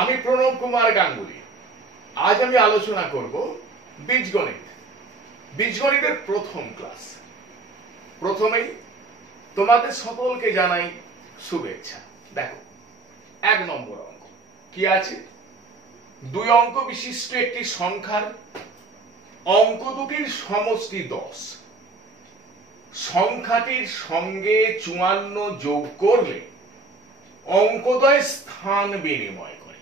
আমি প্রণব কুমার গাঙ্গুলি। আজ আমি আলোচনা করব বীজগণিত। বীজগণিতের প্রথম ক্লাস। প্রথমেই তোমাদের সকলকে জানাই শুভেচ্ছা। দেখো, 1 নম্বর অঙ্ক কি আছে? 2 অঙ্ক বিশিষ্ট একটি সংখ্যার অঙ্ক দুটির সমষ্টি 10, সংখ্যাটির সঙ্গে 54 যোগ করলে অঙ্কদ্বয় স্থান বিনিময় করে।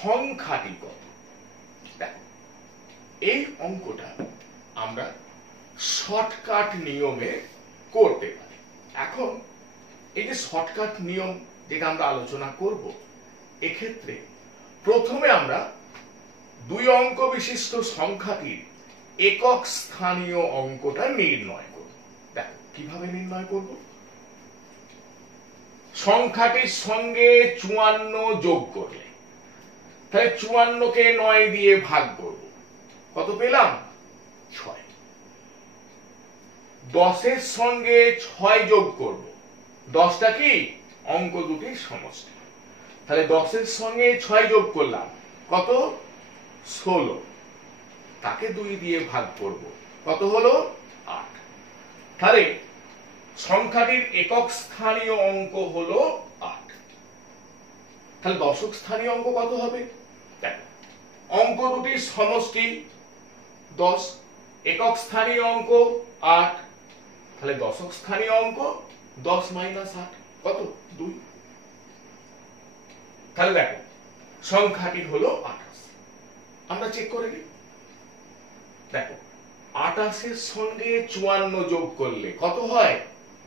সংখ্যাটি কত? দেখো, এই অঙ্কটা আমরা শর্টকাট নিয়মে করতে পারি। এখন এই যে শর্টকাট নিয়ম যেটা আমরা আলোচনা করব, এক্ষেত্রে প্রথমে আমরা 2 অঙ্ক বিশিষ্ট সংখ্যাটির একক স্থানীয় অঙ্কটা নির্ণয় করব। দেখো কিভাবে নির্ণয় করব। সংখ্যাটির সঙ্গে 54 যোগ করলে, তাহলে 54 কে 9 দিয়ে ভাগ করব, কত পেলাম? 6। 10 এর সঙ্গে 6 যোগ করব, 10টা কি? অঙ্ক দুটির সমষ্টি। তাহলে 10 এর সঙ্গে 6 যোগ করলাম, কত? 16। তাকে 2 দিয়ে ভাগ করব, কত হলো? 8। তাহলে সংখ্যাটির একক স্থানীয় অঙ্ক হলো 8। তাহলে দশক স্থানীয় অঙ্ক কত হবে? দেখো, অঙ্ক দুটির সমষ্টি 10, একক স্থানীয় অঙ্ক 8, তাহলে দশক স্থানীয় অঙ্ক 10 - 8 কত? 2। তাহলে দেখো সংখ্যাটি হলো 28। আমরা চেক করে নিই। দেখো, 28 এর সঙ্গে 54 যোগ করলে কত হয়?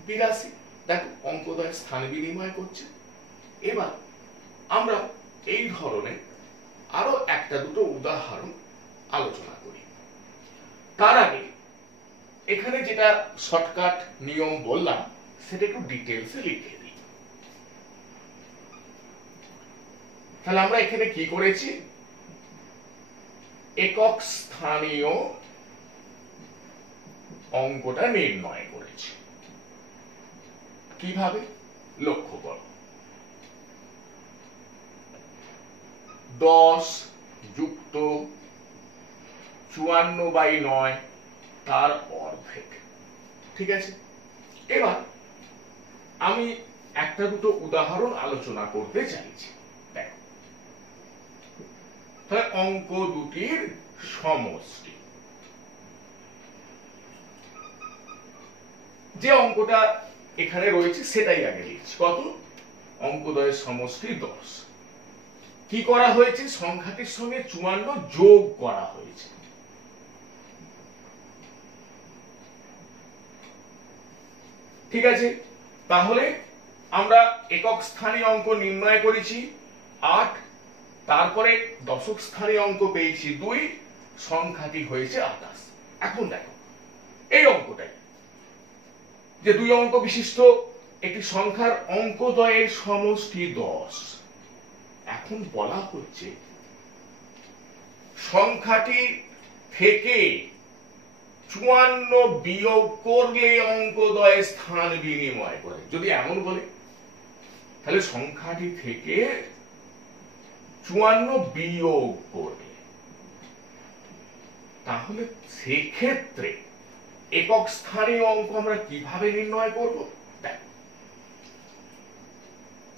82। দেখো অঙ্কদ্বয় স্থান বিনিময় করছে। এবার আমরা এই ধরনের আরো একটা দুটো উদাহরণ আলোচনা করি। তার আগে এখানে যেটা শর্টকাট নিয়ম বললাম সেটা একটু ডিটেইলসে লিখে দিই। তাহলে আমরা এখানে কি করেছি? একক স্থানীয় অঙ্কটা নির্ণয় করেছি। কিভাবে? লক্ষ্য করো, 10 যুক্ত 54/9 তার অর্ধেক। ঠিক আছে, এবার আমি একটা দুটো উদাহরণ আলোচনা করতে চাইছি। দেখো, তাহলে অঙ্ক দুটির সমষ্টি, যে অঙ্কটা এখানে রয়েছে সেটাই আগে লিখছি। কত? অঙ্কদ্বয়ের সমষ্টি 10। কি করা হয়েছে? সংখ্যাটির সঙ্গে 54 যোগ করা হয়েছে। ঠিক আছে, তাহলে আমরা একক স্থানীয় অঙ্ক নির্ণয় করেছি 8, তারপরে দশক স্থানীয় অঙ্ক পেয়েছি 2, সংখ্যাটি হয়েছে 28। এখন দেখো এই অঙ্কটাই যে 2 অঙ্ক বিশিষ্ট একটি সংখ্যার অঙ্কদ্বয়ের সমষ্টি 10। এখন বলা হচ্ছে সংখ্যাটি থেকে 54 বিয়োগ করলে অঙ্কদ্বয় স্থান বিনিময় করে। যদি এমন বলে তাহলে সংখ্যাটি থেকে 54 বিয়োগ করলে, তাহলে সেক্ষেত্রে একক স্থানীয় অঙ্ক আমরা কিভাবে নির্ণয় করব? দেখো,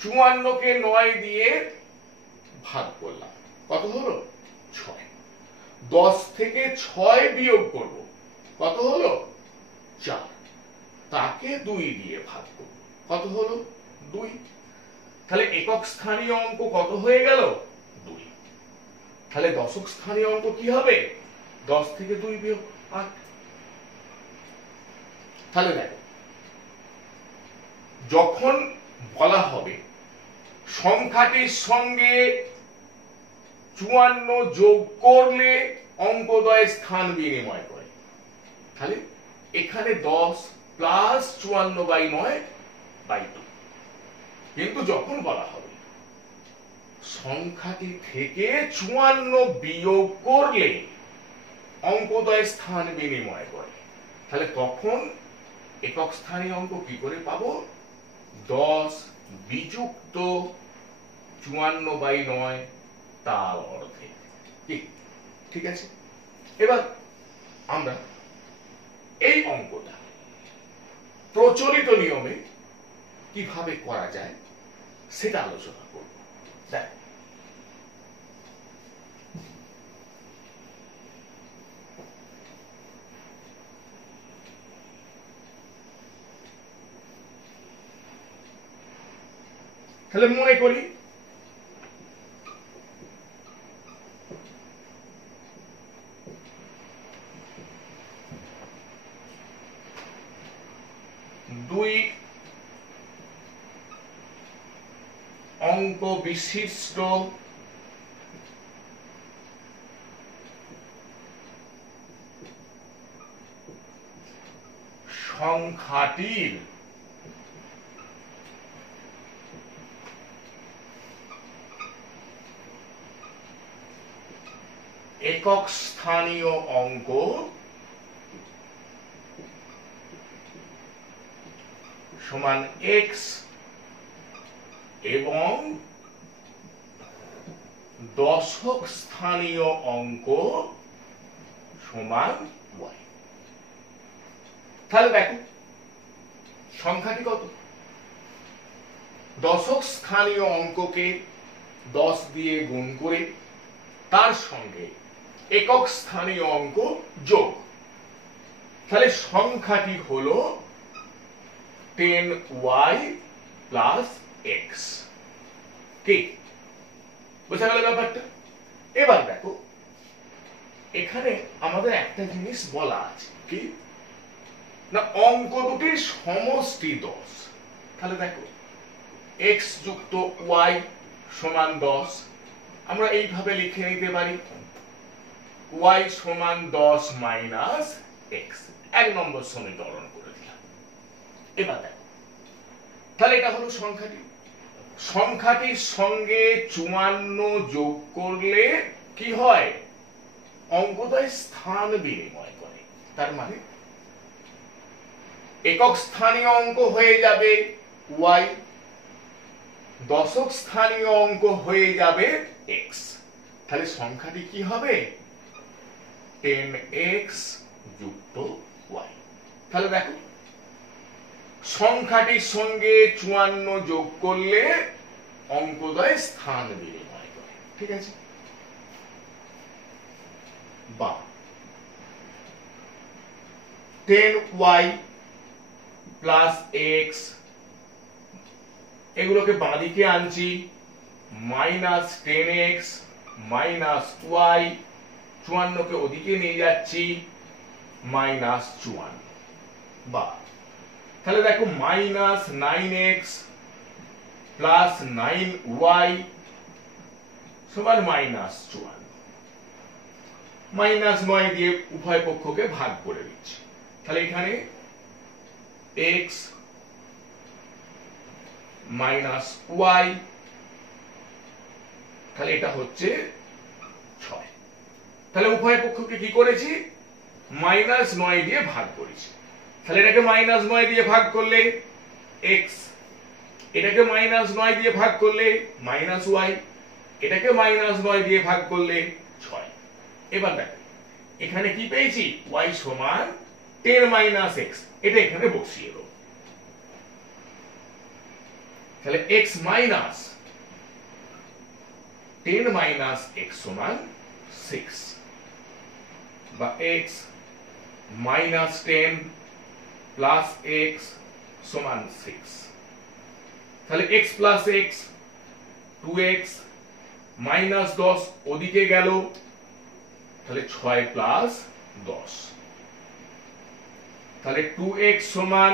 54 কে 9 দিয়ে ভাগ করলাম, কত হলো? 6। 10 থেকে 6 বিয়োগ করব, কত হলো? 4। তাকে 2 দিয়ে ভাগ করব, কত হলো? 2। তাহলে একক স্থানীয় অঙ্ক কত হয়ে গেল? 2। তাহলে দশক স্থানীয় অঙ্ক কি হবে? 10 থেকে 2 বিয়োগ 8। তাহলে দেখো, যখন বলা হবে সংখ্যাটির সঙ্গে 54 যোগ করলে অঙ্কদ্বয় স্থান বিনিময় করে, তাহলে এখানে 10 প্লাস 54/9/2। কিন্তু যখন বলা হবে সংখ্যাটি থেকে 54 বিয়োগ করলে অঙ্কদ্বয় স্থান বিনিময় করে, তাহলে তখন একক স্থানীয় অঙ্ক কি করে পাবো? 10 বিযুক্ত 54/9 তার অর্ধেক। ঠিক আছে, এবার আমরা এই অঙ্কটা প্রচলিত নিয়মে কিভাবে করা যায় সেটা আলোচনা করব। দেখ, তাহলে মনে করি দুই অঙ্ক বিশিষ্ট সংখ্যাটির একক স্থানীয় অঙ্ক সমান x এবং দশক স্থানীয় অঙ্ক সমান y। তাহলে দেখো সংখ্যাটি কত? দশক স্থানীয় অঙ্ককে 10 দিয়ে গুণ করে তার সঙ্গে একক স্থানীয় অঙ্ক যোগ, তাহলে সংখ্যাটি হলো 10y প্লাস x। কি বোঝা গেল ব্যাপারটা? এবার দেখো এখানে আমাদের একটা জিনিস বলা আছে, কি না অঙ্ক দুটির সমষ্টি 10। তাহলে দেখো x যুক্ত y সমান 10, আমরা এইভাবে লিখে নিতে পারি y সমান 10 মাইনাস x, 1 নম্বর সমীকরণ করে দিলাম। এবার দেখো তাহলে এটা হলো সংখ্যাটি, সংখ্যাটির সঙ্গে 54 যোগ করলে কি হয়? অঙ্কদ্বয় স্থান বিনিময় করে, তার মানে একক স্থানীয় অঙ্ক হয়ে যাবে y, দশক স্থানীয় অঙ্ক হয়ে যাবে x। তাহলে সংখ্যাটি কি হবে? 10x যুক্ত y। তাহলে দেখো সংখ্যাটির সঙ্গে 54 যোগ করলে অঙ্কদ্বয় স্থান বিনিময় করে, ঠিক আছে? বা 10y প্লাস x, এগুলোকে বাঁদিকে আনছি, মাইনাস 10x মাইনাস y, 54 কে ওদিকে নিয়ে যাচ্ছি, মাইনাস 54। বা তাহলে দেখো মাইনাস 9x প্লাস 9y সমান মাইনাস 54, মাইনাস 9 দিয়ে উভয় পক্ষকে ভাগ করে দিচ্ছি। তাহলে এখানে x মাইনাস y, তাহলে এটা হচ্ছে 6। তাহলে উভয় পক্ষকে কি করেছি? মাইনাস 9 দিয়ে ভাগ করেছি। তাহলে এটাকে মাইনাস 9 দিয়ে ভাগ করলে x, এটাকে মাইনাস 9 দিয়ে ভাগ করলে মাইনাস y, এটাকে মাইনাস 9 দিয়ে ভাগ করলে 6। এবার দেখো এখানে কি পেয়েছি? y সমান 10 মাইনাস x, এটা এখানে বসিয়ে দেব। তাহলে x মাইনাস 10 মাইনাস x সমান 6, বা x মাইনাস 10 প্লাস x সমান 6। তাহলে x plus x 2x minus 10 ওদিকে গেল, তাহলে 6 প্লাস 10, তাহলে 2x সমান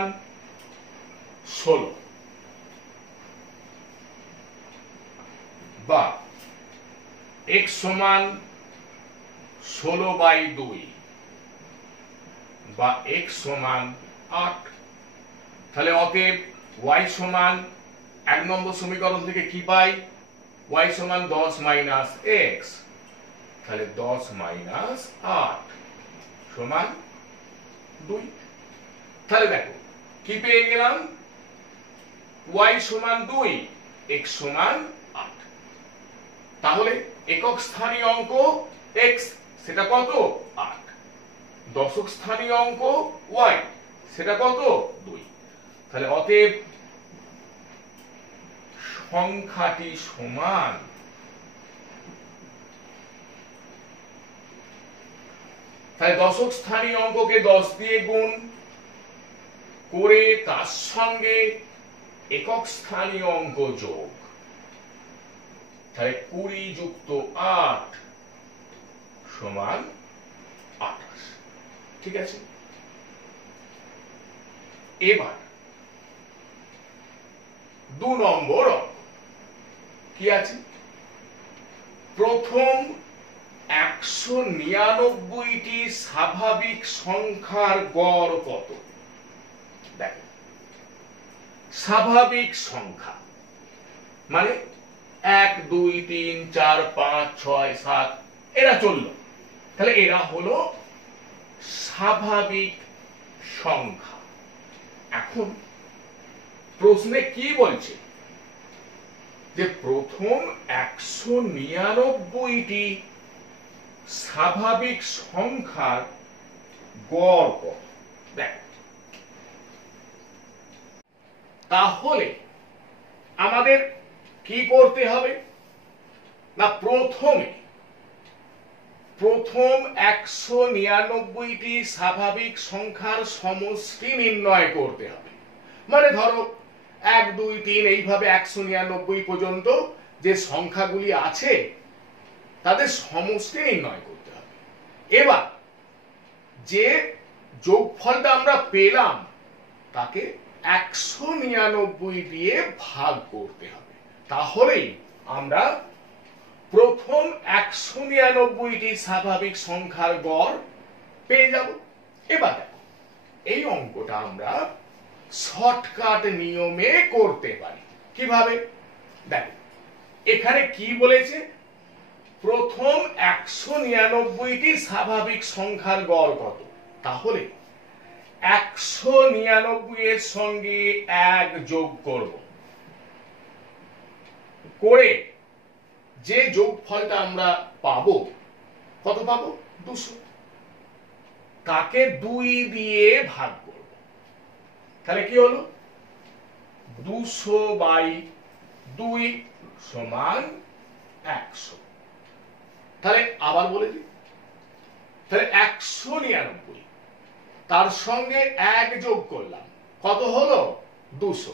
16, বা x সমান 16/2, বা x সমান 8। তাহলে অতএব y সমান 1 নম্বর সমীকরণ থেকে কি পাই? y সমান 10 মাইনাস x, তাহলে 10 মাইনাস 8 সমান 2। তাহলে দেখো কি পেয়ে গেলাম? y সমান 2, x সমান 8। তাহলে একক স্থানীয় অঙ্ক x সেটা কত 8, দশক স্থানীয় অঙ্ক y সেটা কত 2। তাহলে অতএব সংখ্যাটি সমান তাই দশক স্থানীয় অঙ্ককে 10 দিয়ে গুণ করে তার সঙ্গে একক স্থানীয় অঙ্ক যোগ, তাহলে 20 যুক্ত 8 সমান 28। ঠিক আছে, এবার 2 নম্বর অঙ্ক কি আছে, প্রথম 199টি স্বাভাবিক সংখ্যার গড় কত। দেখো স্বাভাবিক সংখ্যা মানে 1 2 3 4 5 6 7 এরা চলল, তাহলে এরা হলো স্বাভাবিক সংখ্যা। এখন প্রশ্নে কি বলছে যে প্রথম 199টি স্বাভাবিক সংখ্যার গড় কত। দেখ তাহলে আমাদের কি করতে হবে না, প্রথম 199টি স্বাভাবিক সংখ্যার সমষ্টি নির্ণয় করতে হবে। মানে ধরো 1 2 3 এইভাবে 199 পর্যন্ত যে সংখ্যাগুলি আছে তাদের সমষ্টি নির্ণয় করতে হবে। এবার যে যোগফলটা আমরা পেলাম তাকে 199 দিয়ে ভাগ করতে হবে, তাহলেই আমরা প্রথম 199টি স্বাভাবিক সংখ্যার গড় পেয়ে যাব। এবার দেখো এই অঙ্কটা আমরা শর্টকাট নিয়মে করতে পারি। কিভাবে, দেখো এখানে কি বলেছে, প্রথম 199টি স্বাভাবিক সংখ্যার গড় কত। তাহলে 199 এর সঙ্গে 1 যোগ করব, করে যে যোগফলটা আমরা পাবো কত পাবো 200, তাকে 2 দিয়ে ভাগ করব, তাহলে কি হলো 200/2 সমান 100। তাহলে আবার বলে দিই, তাহলে 199 তার সঙ্গে 1 যোগ করলাম কত হলো 200,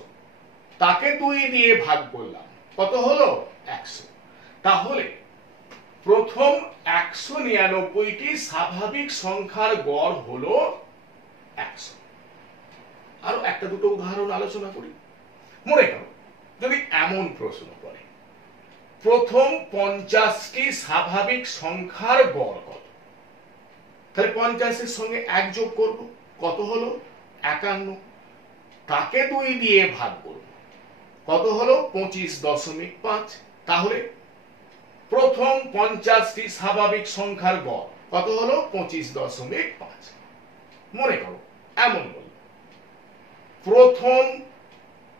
তাকে 2 দিয়ে ভাগ করলাম কত হলো 100। তাহলে প্রথম 199টি স্বাভাবিক সংখ্যার গড় হলো 100। আরো একটা দুটো উদাহরণ আলোচনা করি। মনে করো যদি এমন প্রশ্ন করে প্রথম 50টি স্বাভাবিক সংখ্যার গড় কত, তাহলে 50 এর সঙ্গে 1 যোগ করব কত হলো 51, তাকে 2 দিয়ে ভাগ করব কত হলো 25.5। তাহলে প্রথম 50টি স্বাভাবিক সংখ্যার গড় কত হলো 25.5। মনে করো এমন বল প্রথম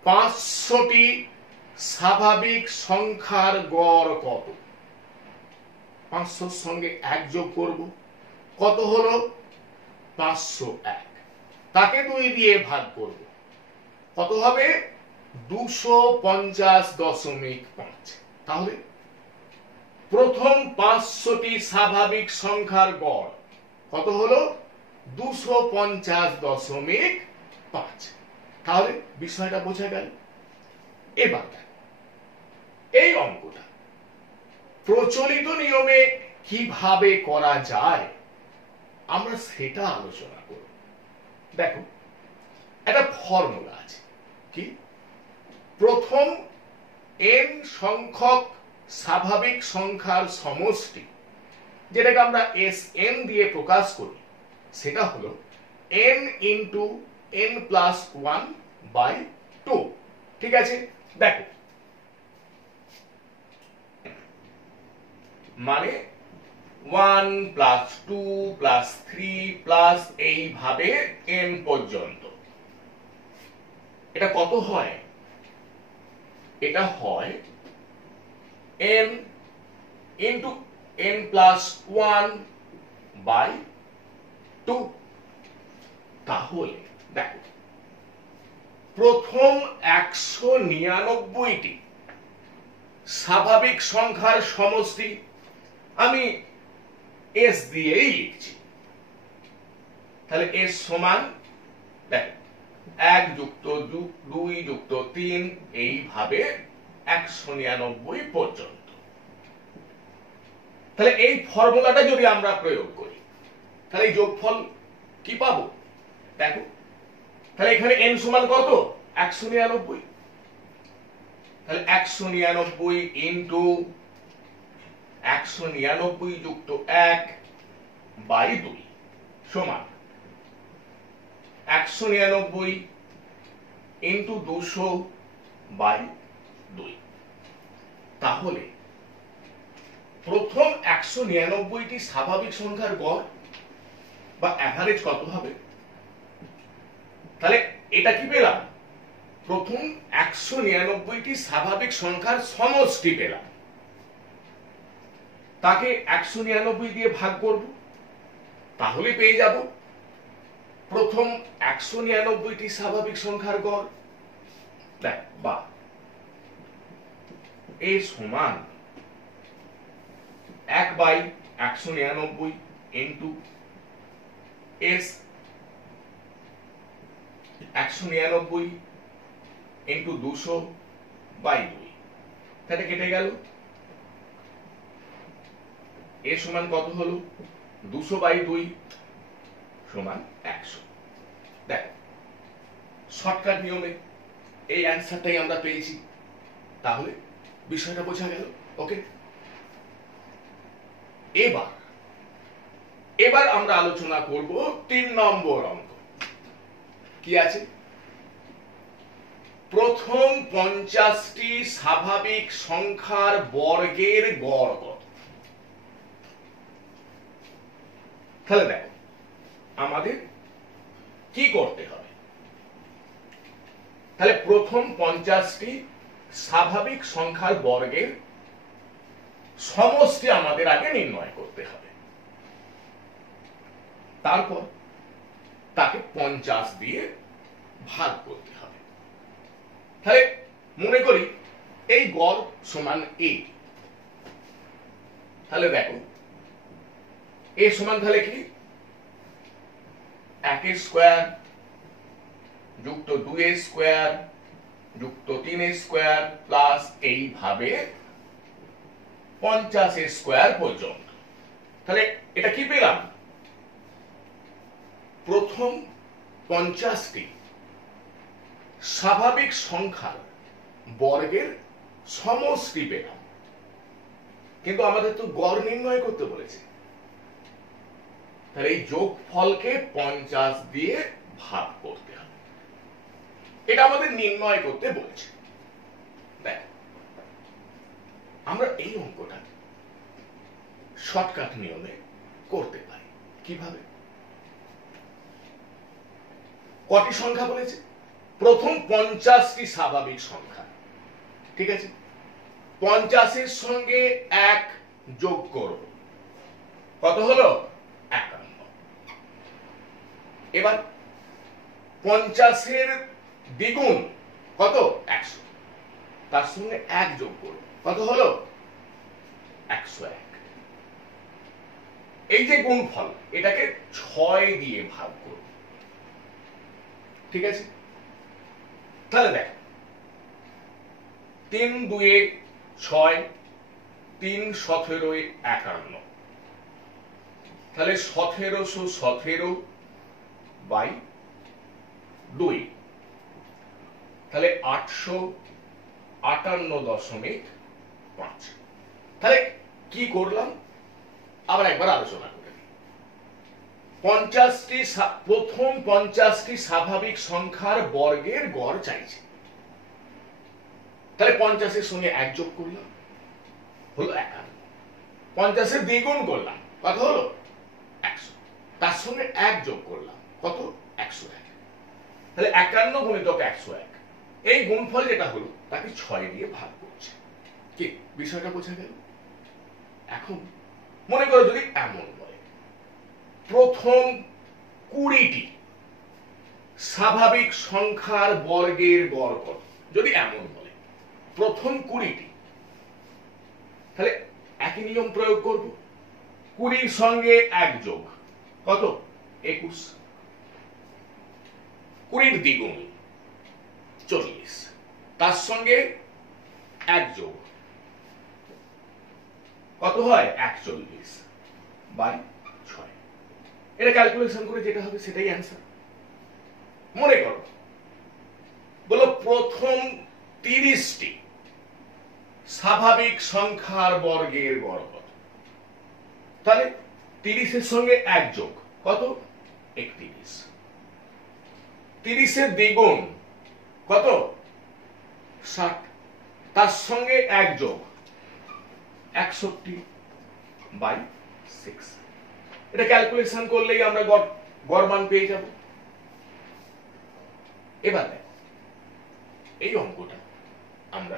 500টি স্বাভাবিক সংখ্যার গড় কত, 500 সঙ্গে 1 যোগ করব কত হলো 501, তাকে 2 দিয়ে ভাগ করব কত হবে 250.5। তাহলে প্রথম 500টি স্বাভাবিক সংখ্যার গড় কত হলো 250.5। তাহলে বিষয়টা বোঝা গেল। এবার এই অঙ্কটা প্রচলিত নিয়মে কিভাবে করা যায় আমরা সেটা আলোচনা করব। দেখো একটা ফর্মুলা আছে, কি প্রথম n সংখ্যক স্বাভাবিক সংখ্যার সমষ্টি যেটাকে আমরা Sn দিয়ে প্রকাশ করি সেটা হলো n × n+1/2। ঠিক আছে, দেখো মানে 1 + 2 + 3 এইভাবে n পর্যন্ত। এটা কত হয়, এটা হয় n into n plus 1 by 2। তাহলে দেখো প্রথম 199টি স্বাভাবিক সংখ্যার সমষ্টি আমি s দিয়েই লিখছি। তাহলে s সমান দেখো 1 যুক্ত 2 যুক্ত 3 এইভাবে 199 পর্যন্ত। তাহলে এই ফর্মুলাটা যদি আমরা প্রয়োগ করি তাহলে এই যোগফল কি পাবো দেখো। তাহলে এখানে n সমান কত 199। তাহলে 199 ইন্টু 199 যুক্ত 1 বাই 2 সমান 199 ইন্টু 200 বাই 2। তাহলে প্রথম 199টি স্বাভাবিক সংখ্যার গড় বা অ্যাভারেজ কত হবে? তাহলে এটা কি পেলাম? প্রথম 199টি স্বাভাবিক সংখ্যার সমষ্টি পেলাম, তাকে 199 দিয়ে ভাগ করব, তাহলে পেয়ে যাব প্রথম 199টি স্বাভাবিক সংখ্যার গড়। দেখ বা এ সমান 1 বাই 199 ইন্টু s 199 ইন্টু 200 বাই 2। তাহলে কেটে গেল, এ সমান কত হলো 200 বাই 2 সমান 100। দেখো শর্টকাট নিয়মে এই অ্যান্সারটাই আমরা পেয়েছি। তাহলে বিষয়টা বোঝা গেল। ওকে, এবার আমরা আলোচনা করব 3 নম্বর অঙ্ক। কি আছে? প্রথম 50টি স্বাভাবিক সংখ্যার বর্গের গড় কত? তাহলে দেখো আমাদের কি করতে হবে। তাহলে প্রথম 50টি স্বাভাবিক সংখ্যার বর্গের সমষ্টি আমাদের আগে নির্ণয় করতে হবে, তারপর তাকে 50 দিয়ে ভাগ করতে হবে। তাহলে মনে করি এই গড় সমান a। তাহলে দেখো a সমান তাহলে কি 1 স্কয়ার যুক্ত 2 স্কয়ার যুক্ত 3 স্কয়ার প্লাস এইভাবে 50 স্কয়ার পর্যন্ত। তাহলে এটা কি পেলাম? প্রথম 50টি স্বাভাবিক সংখ্যার বর্গের সমষ্টি পেলাম, কিন্তু আমাদের তো গড় নির্ণয় করতে বলেছে। তাহলে এই যোগফলকে 50 দিয়ে ভাগ করতে হবে, এটা আমাদের নির্ণয় করতে বলেছে। দেখ আমরা এই অঙ্কটা শর্টকাট নিয়মে করতে পারি। কিভাবে? কটি সংখ্যা বলেছে? প্রথম 50টি স্বাভাবিক সংখ্যা, ঠিক আছে। 50-এর সঙ্গে 1 যোগ করব, কত হলো 51। এবার 50-এর দ্বিগুণ কত 100, তার সঙ্গে 1 যোগ করব, কত হলো 101। এই যে গুণফল, এটাকে 6 দিয়ে ভাগ করব, ঠিক আছে। তাহলে দেখ 3 2 6, 3 17 51, তাহলে 1717 বাই 2, তাহলে 858.5। তাহলে কি করলাম আবার একবার আলোচনা করে নিই। 50টি প্রথম 50টি স্বাভাবিক সংখ্যার বর্গের গড় চাইছে। তাহলে 50-এর সঙ্গে 1 যোগ করলাম, হলো 51। 50-এর দ্বিগুণ করলাম, কত হলো 100, তার সঙ্গে 1 যোগ করলাম, কত 101। তাহলে 51 গুণিতক 101, এই গুণফল যেটা হলো তাকে 6 দিয়ে ভাগ করছে। কি বিষয়টা বোঝা গেল? এখন মনে করো যদি এমন বলে প্রথম 20টি স্বাভাবিক সংখ্যার বর্গের গড় কত, যদি এমন বলে প্রথম 20টি, তাহলে একই নিয়ম প্রয়োগ করব। 20 সঙ্গে 1 যোগ কত, 21। 20 দ্বিগুণ 40, তার সঙ্গে 1 যোগ কত হয়, 41 বাই 6। এটা ক্যালকুলেশন করে যেটা হবে সেটাই অ্যান্সার। মনে করো বলো প্রথম 30টি স্বাভাবিক সংখ্যার বর্গের গড় কত, তাহলে 30 এর সঙ্গে 1 যোগ কত, 31। 30 এর দ্বিগুণ কত, 60, তার সঙ্গে 1 যোগ 61 বাই 6। এটা ক্যালকুলেশন করলেই আমরা গড় মান পেয়ে যাব। এবার দেখো এই অঙ্কটা আমরা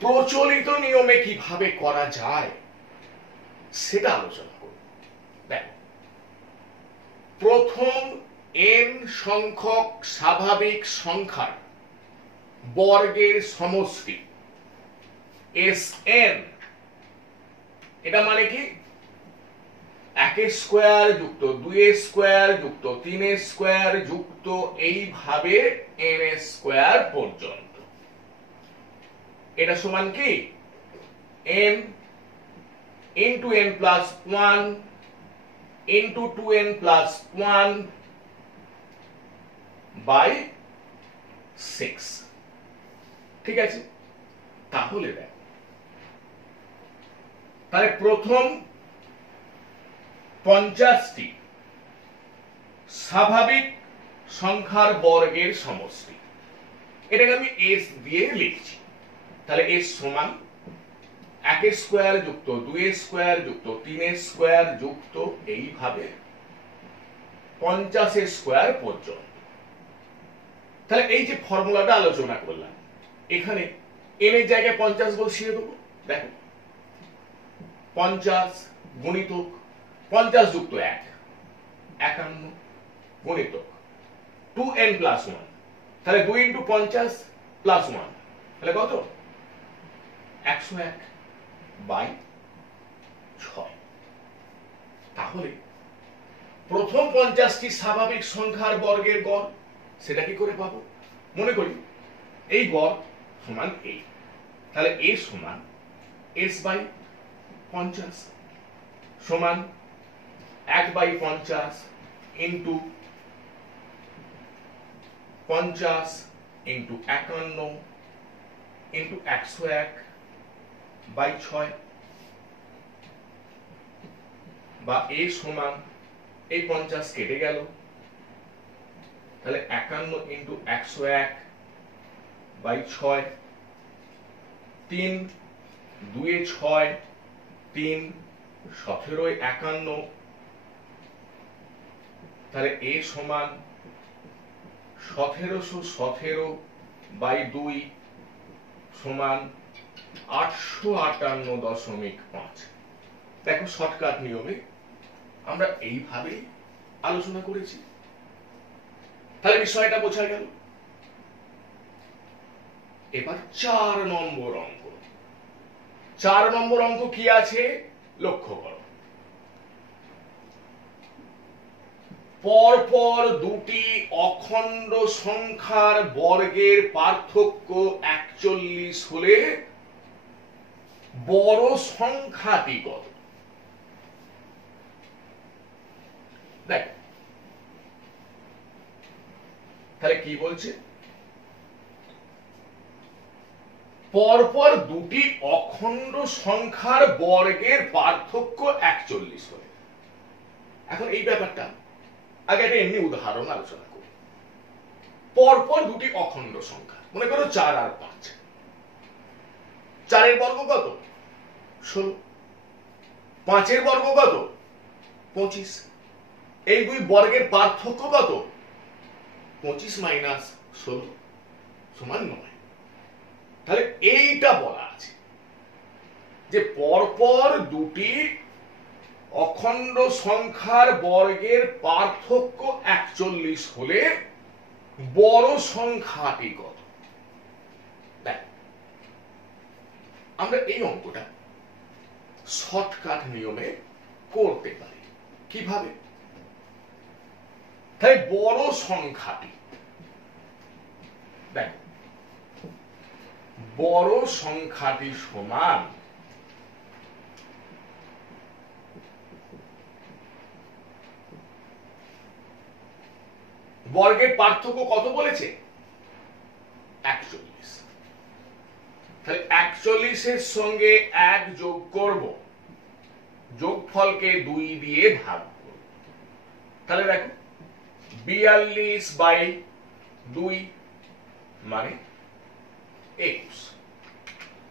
প্রচলিত নিয়মে কিভাবে করা যায় সেটা আলোচনা করব। দেখো প্রথম n সংখ্যক স্বাভাবিক সংখ্যার বর্গের সমষ্টি Sn, এটা মানে কি 1 স্কয়ার যুক্ত 2 স্কয়ার যুক্ত 3 স্কয়ার যুক্ত এইভাবে n স্কয়ার পর্যন্ত। এটা সমান কি n into n plus 1 into 2n plus 1 by 6। ঠিক আছে, তাহলে দেখ তাহলে প্রথম 50টি স্বাভাবিক সংখ্যার বর্গের সমষ্টি, এটাকে আমি s দিয়ে লিখছি। তাহলে s সমান 1 স্কয়ার যুক্ত 2 স্কয়ার যুক্ত 3 স্কয়ার যুক্ত এইভাবে 50 স্কয়ার পর্যন্ত। তাহলে এই যে ফর্মুলাটা আলোচনা করলাম, এখানে n এর জায়গায় 50 বসিয়ে দেবো। দেখো 50 গুণিতক 50 যুক্ত 1 51 গুণিতক 2n প্লাস 1, তাহলে 2 ইন্টু 50 প্লাস 1 তাহলে কত, 101 বাই 6। তাহলে প্রথম 50টি স্বাভাবিক সংখ্যার বর্গের গড় সেটা কি করে পাবো, মনে করি এই গড় সমান a, তাহলে a সমান s বাই 50 সমান 1 by 50 into 50 into 51 into 101 by 6, বা a সমান এই 50 কেটে গেল, তাহলে 51 ইন্টু 101 বাই 6, 3 2 6 3 17 51, তাহলে a সমান 1717 বাই 2 সমান 858.5। দেখো শর্টকাট নিয়মে আমরা এইভাবে আলোচনা করেছি। তাহলে বিষয়টা বোঝা গেল। এবার 4 নম্বর অঙ্ক। 4 নম্বর অঙ্ক কি আছে লক্ষ্য করো। পরপর দুটি অখণ্ড সংখ্যার বর্গের পার্থক্য 41 হলে বড় সংখ্যাটি কত। দেখ তাহলে কি বলছে, পরপর দুটি অখণ্ড সংখ্যার বর্গের পার্থক্য 41 হলে। এখন এই ব্যাপারটা আগে একটা এমনি উদাহরণ আলোচনা করি। পরপর দুটি অখণ্ড সংখ্যা, মনে করো 4 আর 5, 4 এর বর্গ কত 16, 5 এর বর্গ কত 25, এই দুই বর্গের পার্থক্য কত 25 মাইনাস 16 সমান 9। তাহলে এইটা বলা আছে যে পরপর দুটি অখণ্ড সংখ্যার বর্গের পার্থক্য 41 হলে বড় সংখ্যাটি কত। আমরা এই অঙ্কটা শর্টকাট নিয়মে করতে পারি। কিভাবে? তাই বড় সংখ্যাটি, দেখো বড় সংখ্যাটি সমান বর্গের পার্থক্য কত বলেছে? 41। তাহলে 41 এর সঙ্গে 1 যোগ করব, যোগফলকে 2 দিয়ে ভাগ করব। তাহলে দেখো 42/2 মানে 21।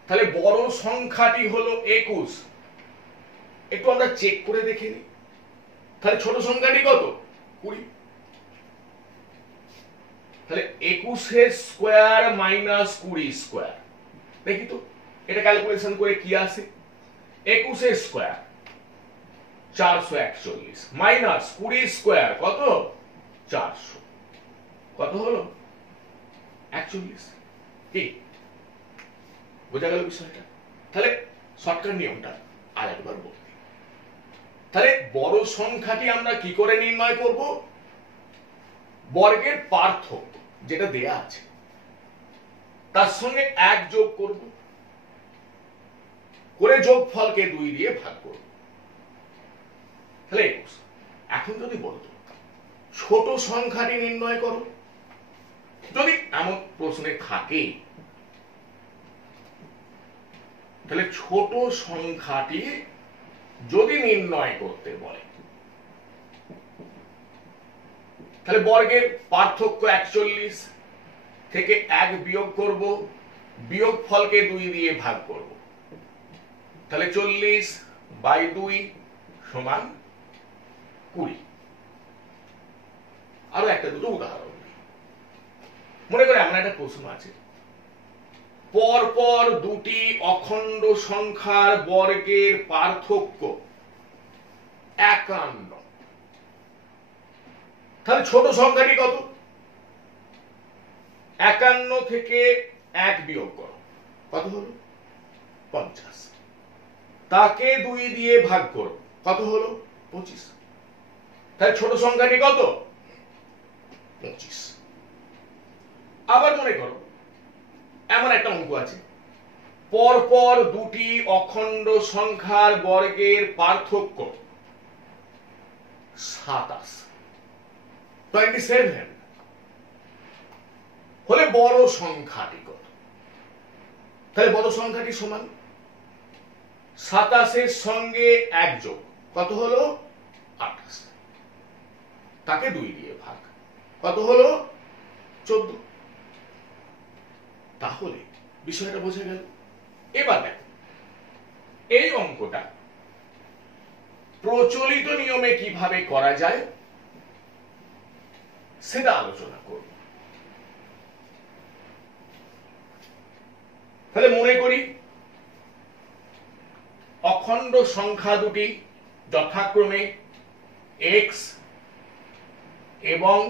তাহলে বড় সংখ্যাটি হলো 21। একটু আমরা চেক করে দেখে নিই। তাহলে ছোট সংখ্যাটি কত? 20। তাহলে 21 স্কয়ার মাইনাস 20 স্কয়ার, দেখি তো এটা ক্যালকুলেশন করে কি আসে। 21 স্কয়ার 441 মাইনাস 20 স্কয়ার কত? 400, কত হলো? 41। কি বোঝা গেল বিষয়টা? তাহলে শর্টকাট নিয়মটা আরেকবার বলি। তাহলে বড় সংখ্যাটি আমরা কি করে নির্ণয় করব? বর্গের পার্থক্য যেটা দেয়া আছে তার সঙ্গে 1 যোগ করব, করে যোগফলকে 2 দিয়ে ভাগ করব। তাহলে 21। এখন যদি বলতো ছোট সংখ্যাটি নির্ণয় করো, যদি এমন প্রশ্নে থাকে, তাহলে ছোট সংখ্যাটি যদি নির্ণয় করতে বলে, তাহলে বর্গের পার্থক্য 41 থেকে 1 বিয়োগ করব, বিয়োগ ফলকে 2 দিয়ে ভাগ করব। তাহলে 40/2 সমান 20। আরো একটা দুটো উদাহরণ দিই। মনে করে এমন একটা প্রশ্ন আছে, পরপর দুটি অখণ্ড সংখ্যার বর্গের পার্থক্য 51। তাহলে ছোট সংখ্যাটি কত? 51 থেকে 1 বিয়োগ করো, কত হলো? 50। তাকে 2 দিয়ে ভাগ করো, কত হলো? 25। তাহলে ছোট সংখ্যাটি কত? 25। আবার মনে করো এমন একটা অঙ্ক আছে, পরপর দুটি অখণ্ড সংখ্যার বর্গের পার্থক্য 27 হলে বড় সংখ্যাটি কত? তাহলে বড় সংখ্যাটি সমান 27 এর সঙ্গে 1 যোগ, কত হলো? 28। তাকে 2 দিয়ে ভাগ, কত হলো? 14। তাহলে বিষয়টা বোঝা গেল। এবার দেখো এই অঙ্কটা প্রচলিত নিয়মে কিভাবে করা যায় সেটা আলোচনা করব। তাহলে মনে করি অখণ্ড সংখ্যা দুটি যথাক্রমে x এবং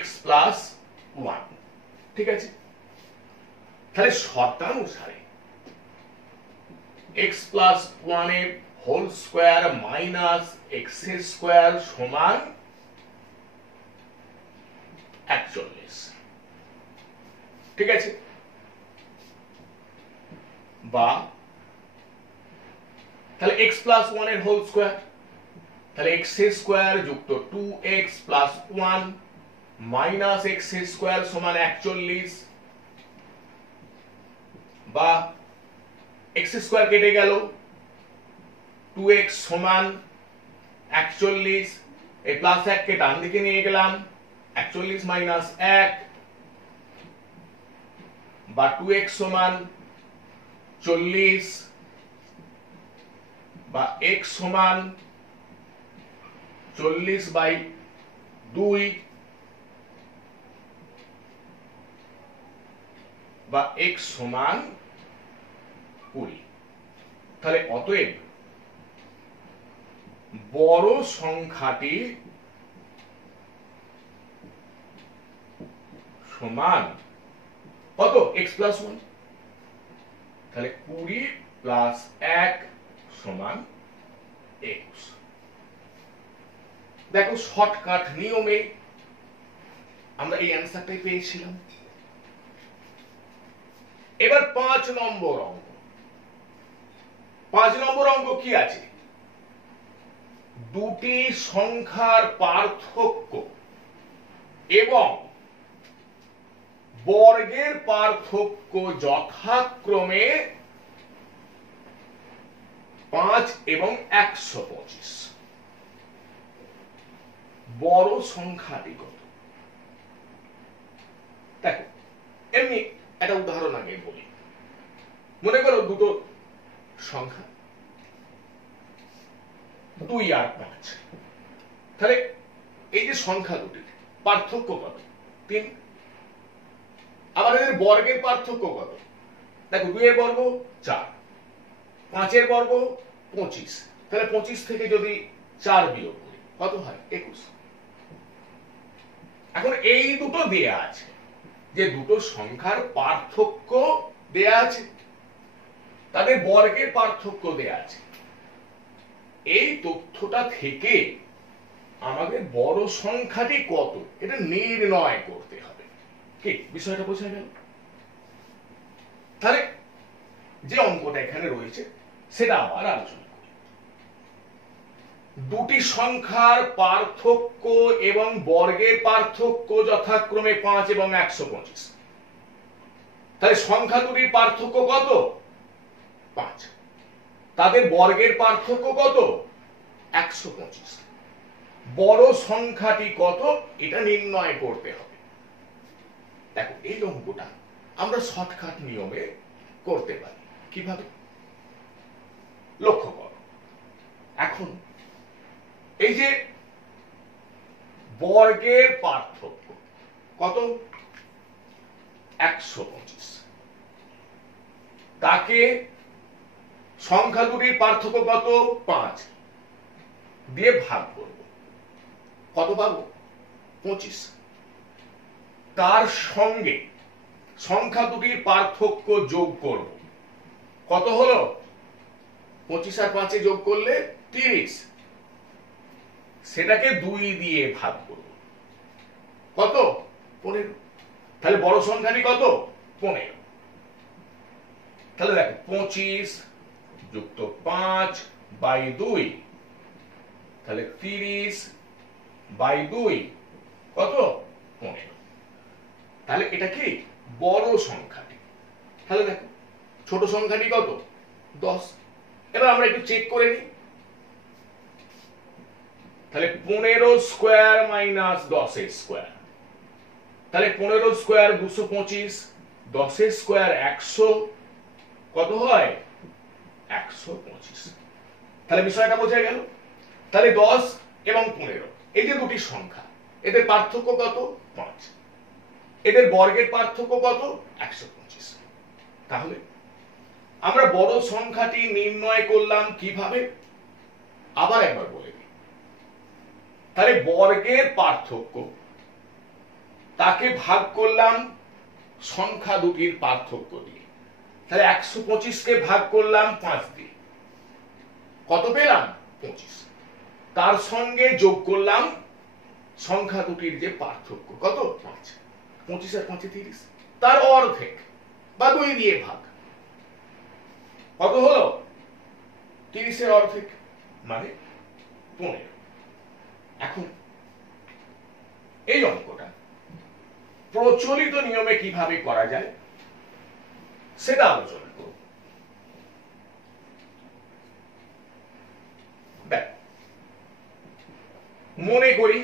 x প্লাস 1, ঠিক আছে? তাহলে শর্তানুসারে x প্লাস 1 এর whole square minus x square সমান 41, ঠিক আছে? বা তাহলে x প্লাস 1 এর হোল স্কয়ার, তাহলে x স্কয়ার যুক্ত 2x plus 1 minus x square সমান 41, বা x স্কয়ার কেটে গেল, 2x সমান 41, এই প্লাস 1 কে ডান দিকে নিয়ে গেলাম, 41 মাইনাস 1, বা 2x সমান 40, বা x সমান 40/2, বা x সমান 20। তাহলে অতএব বড় সংখ্যাটি সমান কত? x+1। তাহলে 20 + 1 = 21। দেখো শর্টকাট নিয়মে আমরা এই অ্যান্সারটাই পেয়েছিলাম। এবার 5 নম্বর অঙ্ক। 5 নম্বর অঙ্ক কি আছে? দুটি সংখ্যার পার্থক্য এবং বর্গের পার্থক্য যথাক্রমে 5 এবং 125। বড় সংখ্যাটি কত? দেখো এমনি একটা উদাহরণ আগে বলি। মনে করো দুটো সংখ্যা 2 আর 5। তাহলে এই যে সংখ্যা দুটি পার্থক্য কত? 3। আবার এদের বর্গের পার্থক্য কত? দেখো 2 এর বর্গ 4, 5 এর বর্গ 25। তাহলে 25 থেকে যদি 4 বিয়োগ করি কত হয়? 21। এখন এই দুটো দেয়া আছে, যে দুটো সংখ্যার পার্থক্য দেয়া আছে, তাদের বর্গের পার্থক্য দেয়া আছে। এই তথ্যটা থেকে আমাদের বড় সংখ্যাটি কত এটা নির্ণয় করতে হবে। কি বিষয়টা বোঝা গেল? তাহলে যে অঙ্কটা এখানে রয়েছে সেটা আবার আলোচনা করি। দুটি সংখ্যার পার্থক্য এবং বর্গের পার্থক্য যথাক্রমে 5 এবং 125। তাহলে সংখ্যা দুটির পার্থক্য কত? 5। তাদের বর্গের পার্থক্য কত? 125। বড় সংখ্যাটি কত এটা নির্ণয় করতে হবে। দেখো এই অঙ্কটা আমরা শর্টকাট নিয়মে করতে পারি। কিভাবে? লক্ষ্য করো, এখন এই যে বর্গের পার্থক্য কত? 125। তাকে সংখ্যা দুটির পার্থক্য কত? 5 দিয়ে ভাগ করব। কত পাবো? 25। তার সঙ্গে সংখ্যা দুটির পার্থক্য যোগ করব। কত হলো? 25 আর 5 যোগ করলে 30। সেটাকে 2 দিয়ে ভাগ করব। কত? 15। তাহলে বড় সংখ্যাটি কত? 15। তাহলে দেখো 25 যুক্ত 5/2, তাহলে 30/2 কত? 15। তাহলে এটা কি বড় সংখ্যাটি। তাহলে দেখো ছোট সংখ্যাটি কত? 10। এবার আমরা একটু চেক করে নিই। তাহলে 15 স্কয়ার মাইনাস 10 স্কয়ার, তাহলে 15 স্কয়ার 225, 10 স্কয়ার 100, কত হয়? 125। তাহলে বিষয়টা বোঝা গেল। তাহলে 10 এবং 15 এই যে দুটি সংখ্যা, এদের পার্থক্য কত? 5। এদের বর্গের পার্থক্য কত? 125। তাহলে আমরা বড় সংখ্যাটি নির্ণয় করলাম কিভাবে? আবার একবার বলে দিই। তাহলে বর্গের পার্থক্য তাকে ভাগ করলাম সংখ্যা দুটির পার্থক্য দিয়ে। তাহলে 125 কে ভাগ করলাম 5 দিয়ে, কত পেলাম? 25। তার সঙ্গে যোগ করলাম সংখ্যা দুটির যে পার্থক্য কত? 5। 25 আর 5 30, তার অর্ধেক বা 2 দিয়ে ভাগ। কত হলো? 30 এর অর্ধেক মানে 15। এখন এই অঙ্কটা প্রচলিত নিয়মে কিভাবে করা যায় সেটা আলোচনা করব। মনে করি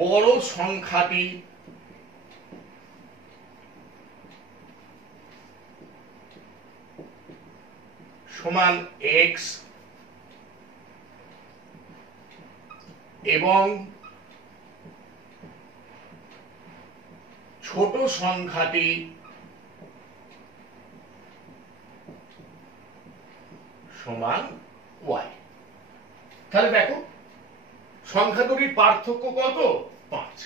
বড় সংখ্যাটি সমান x এবং ছোট সংখ্যাটি সমান y। তাহলে দেখো সংখ্যা দুটির পার্থক্য কত? 5।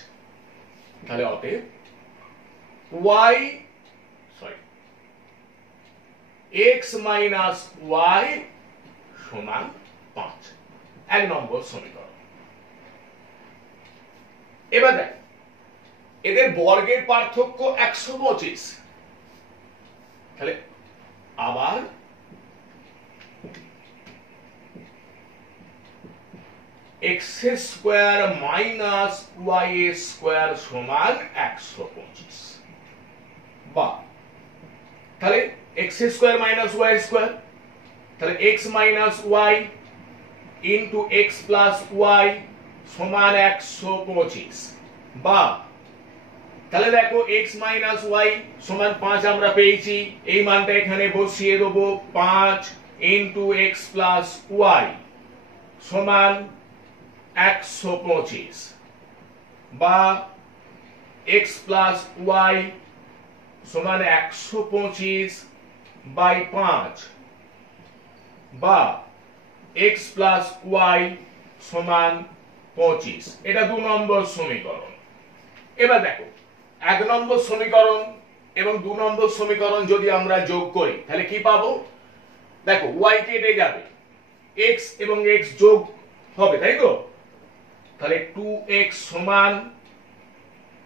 তাহলে অতএব x মাইনাস y সমান 5, 1 নম্বর সমীকরণ। এবার দেখ এদের বর্গের পার্থক্য 125। তাহলে আবার x square minus y square সমান 125, বা তাহলে x square minus y square, তাহলে x minus y into x plus y সমান 125, বা তাহলে দেখো x মাইনাস y সমান 5 আমরা পেয়েছি, এই মানটা এখানে বসিয়ে দেবো, 5 ইন্টু x প্লাস y সমান 125, বা x প্লাস y সমান 125 বাই 5, বা x প্লাস y সমান 25। এটা 2 নম্বর সমীকরণ। এবার দেখো 1 নম্বর সমীকরণ এবং 2 নম্বর সমীকরণ যদি আমরা যোগ করি তাহলে কি পাবো? দেখো y কেটে যাবে, x এবং x যোগ হবে, তাই তো? তাহলে 2x সমান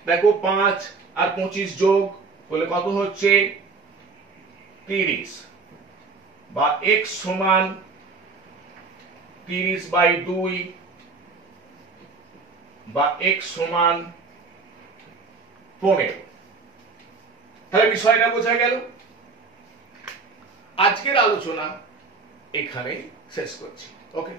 দেখো 5 আর 25 যোগ করলে কত হচ্ছে? 30, বা x সমান 30 বাই 2, বা x সমান 15। তাহলে বিষয়টা বোঝা গেল। আজকের আলোচনা এখানেই শেষ করছি। ওকে।